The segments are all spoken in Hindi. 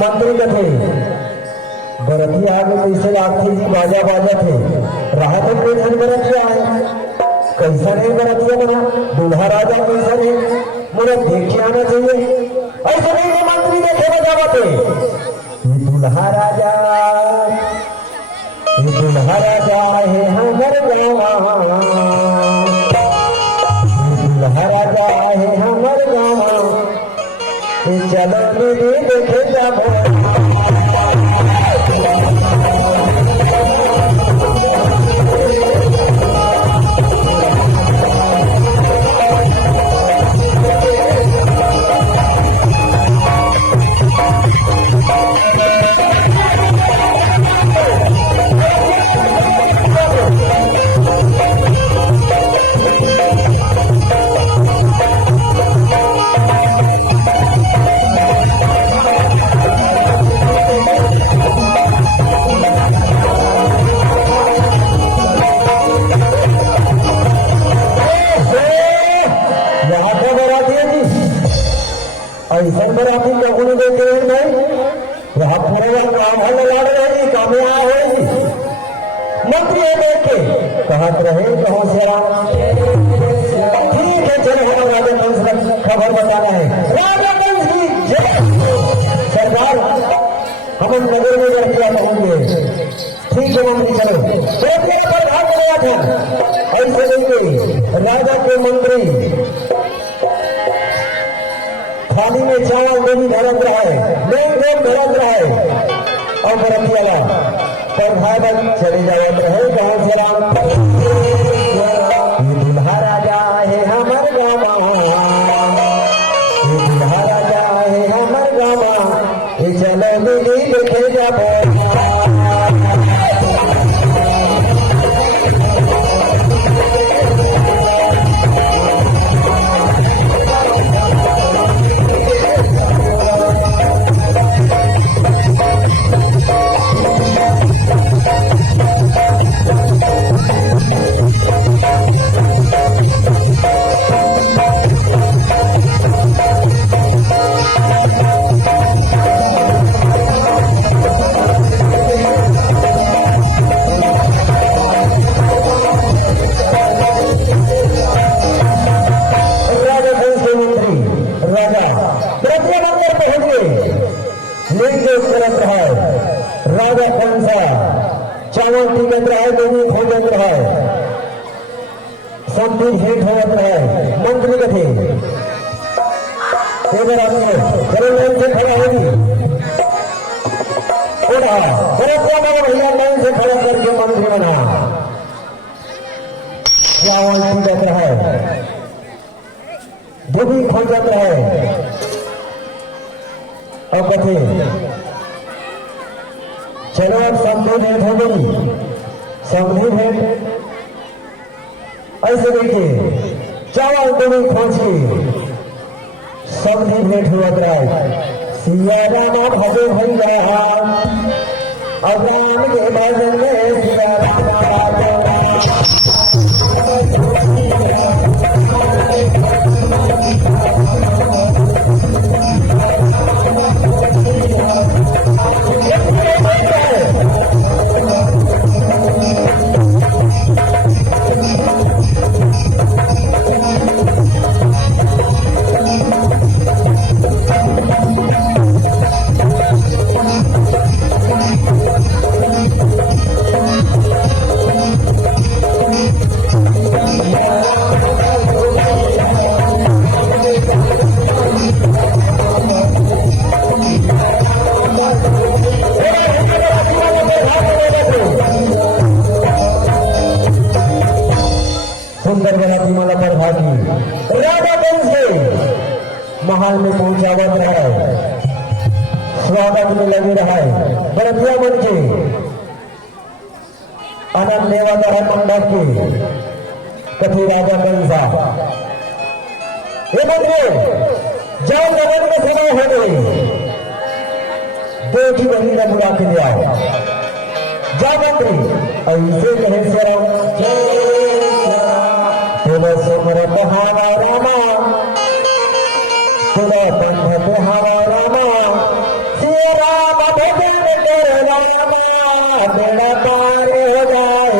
मंत्री थे बरतिया आगे कैसे आखिर बाजा बाजा थे राहत कैसे बरतिया है कैसा नहीं बरतिया बना दूल्हा राजा कैसा नहीं मुझे देखे आना चाहिए ऐसे नहीं मंत्री देखे बजावा थे दूल्हा राजा है हमर गाँव दूल्हा राजा है हमर गाँव चलो मेरी देखे जाबो ऐसा बराती कभी देखे नहीं वहां पूरे काम हल लड़ रही कामयाब होगी मंत्री देख के कहत रहे कहो से ठीक है चलो हम राजा खबर बताना है राजा की सरकार हम नगर में रखिया कहोगे ठीक है मंत्री चलो प्रधान गया था ऐसे नहीं राजा के मंत्री थाली में चावल नहीं धरत रहा है नहीं लोग धरत रहा है और बरतिया प्रभावक चले जावत रहे गाँव से राम दूल्हा राजा है हमर गाँव दूल्हा राजा है हमर गाँव चलो मिली देखे जाबो राजा कौन सा चावल टिकट रहा है दोनों भोजन रहा है सब दिन हेट होत रहा है मंत्री कथे चलो लाइन से खड़ा होगी भैया लाइन से खड़ा करके मंत्री बना चावल टिकट रहा है दूधी भोजन रहा है अब कथे चलो अब समझी भेंट हो गई समझी भेंट ऐसे देखिए चावल तुम्हें खोज की समझी भेंट हुआ सिया रामा भजे भैया अब राम के भजन में सिया रामा स्वागत में लगे रहे बरतिया मन के आनंद लेवा है मंडप के कथी राजा कंसा जाओ लगन में समय हो गई दो की बहनी का बुला के ले आओ जा मंत्री ऐसे कहे तेरा सोमर बहाना रामा तेरा पंथ बहाना रामा श्री राम भजन कर रामा बेड़ा पार हो जाए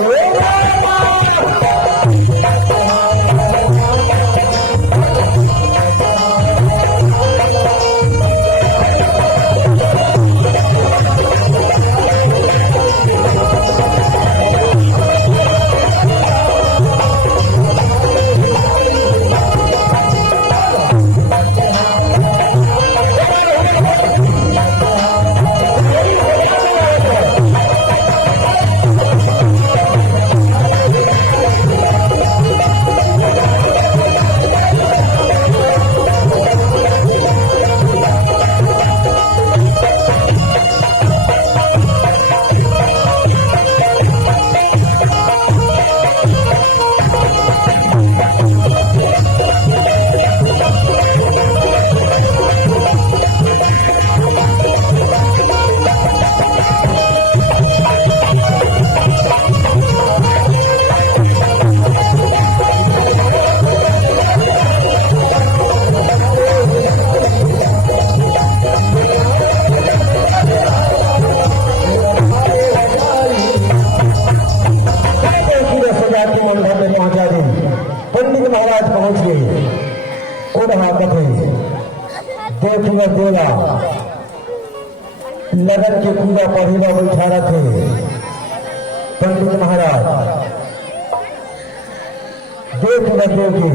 देला लगन के पूरा पढ़ेला बैठा रखे पंडित महाराज देख लगे के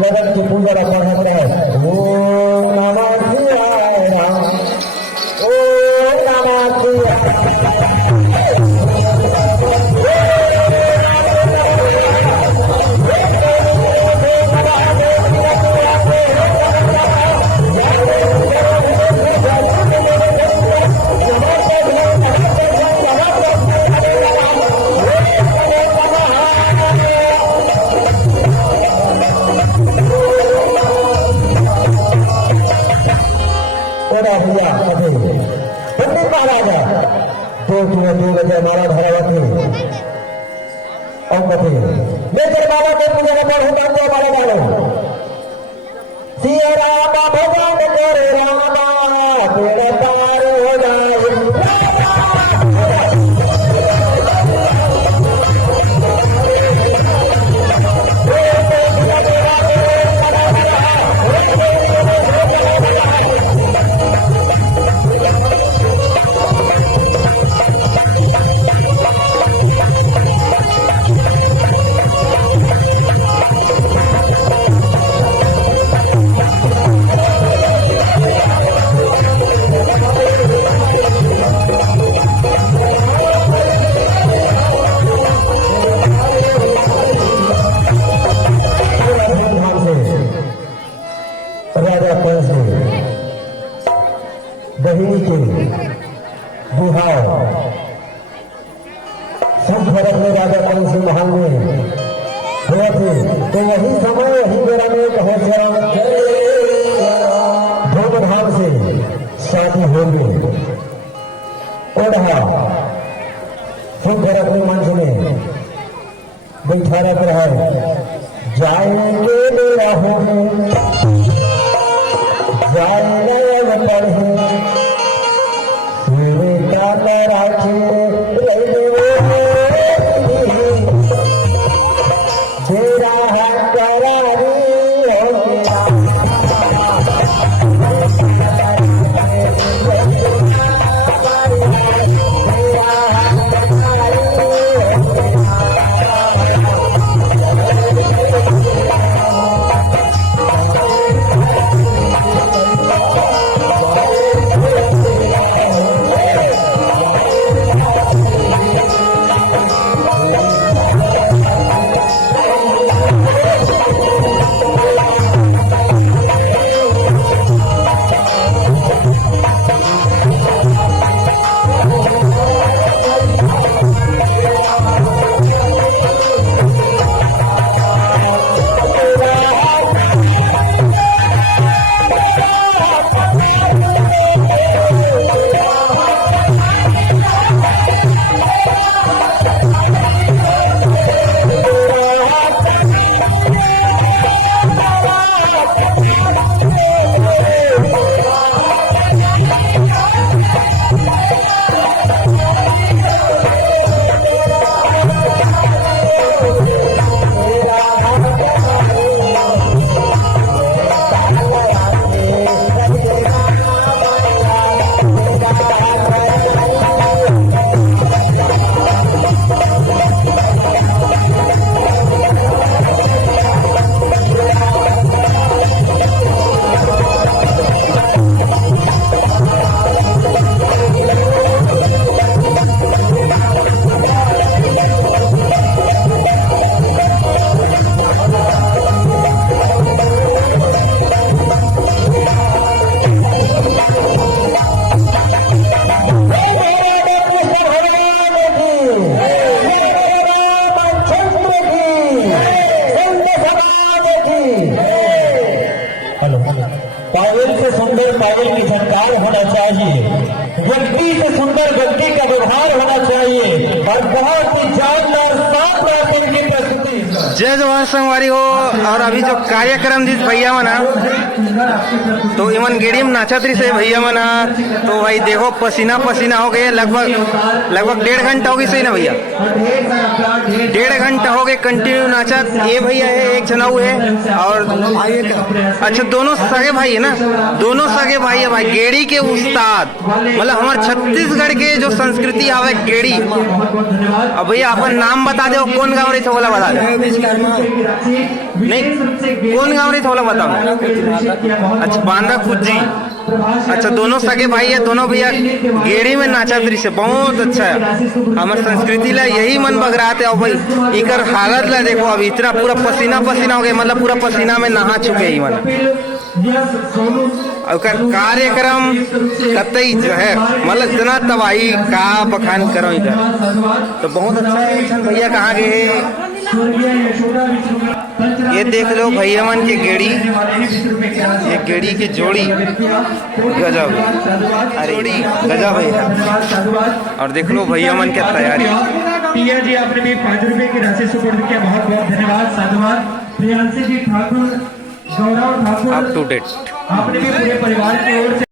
लगन के पूजा पढ़त रहे ओ नमः शिवाय ओ नमः शिवाय पंडित महाराज दो बजे हमारा धरावती और कथे लेकर बाबा के पूजा का होता तो हमारे डालो सिया राम भगवान करे रामा तेरा पार हो जाए बहिनी के बुहार सब भरत में राजा कौन से महान में हुए थे तो यही समय यही बेरा में कहे धूमधाम से शादी होंगे और फिर भरत में मंच में बैठा रहता है जाएंगे मेरा होंगे जाएंगे पढ़े से सुंदर पायल की झनकार होना चाहिए, व्यक्ति से सुंदर व्यक्ति का व्यवहार होना चाहिए और बहुत ही जानदार साफ राशन की प्रस्तुति। जय जवाहर संगवारी हो। और अभी जो कार्यक्रम जिस भैया मना तो इमन गेड़ी में नाचत रही से भैया मना, तो भाई देखो पसीना पसीना हो गए, लगभग 1.5 घंटा हो गई सही ना भैया, 1.5 घंटा हो गए कंटिन्यू नाचत। ये भैया है, एक जनाऊ है और अच्छा दोनों सगे भाई है ना, दोनों सगे भाई है भाई, गेड़ी के उस्ताद, मतलब हमारे छत्तीसगढ़ के जो संस्कृति आवे गेड़ी। अब भैया अपन नाम बता दो, कौन गाँव रही थे बोला बता दो, नहीं कौन गाँव रही थे बोला बताओ। अच्छा बांदा खुद जी, अच्छा दोनों सगे भाई है, दोनों भैया गेड़ी में नाचा दृश्य बहुत अच्छा है। हमारे संस्कृति ला यही मन बग रहा था। भाई इकर हालत ला देखो, अभी इतना पूरा पसीना पसीना हो गया, मतलब पूरा पसीना में नहा चुके ही मन। कार्यक्रम कतई जो है मतलब इतना तबाही का बखान करो इधर, तो बहुत अच्छा है। भैया कहाँ गए, ये देख लो भैया मन के गेड़ी, ये गेड़ी की जोड़ी गजब, अरे गजब भैया। और देख लो भैया मन की तैयारी। पिया जी आपने भी 5 रुपए की राशि सुपुर्द किया, बहुत बहुत धन्यवाद, साधुवाद। प्रियांशी जी ठाकुर, गौरव ठाकुर अप टू डेट आपने भी पूरे परिवार की ओर से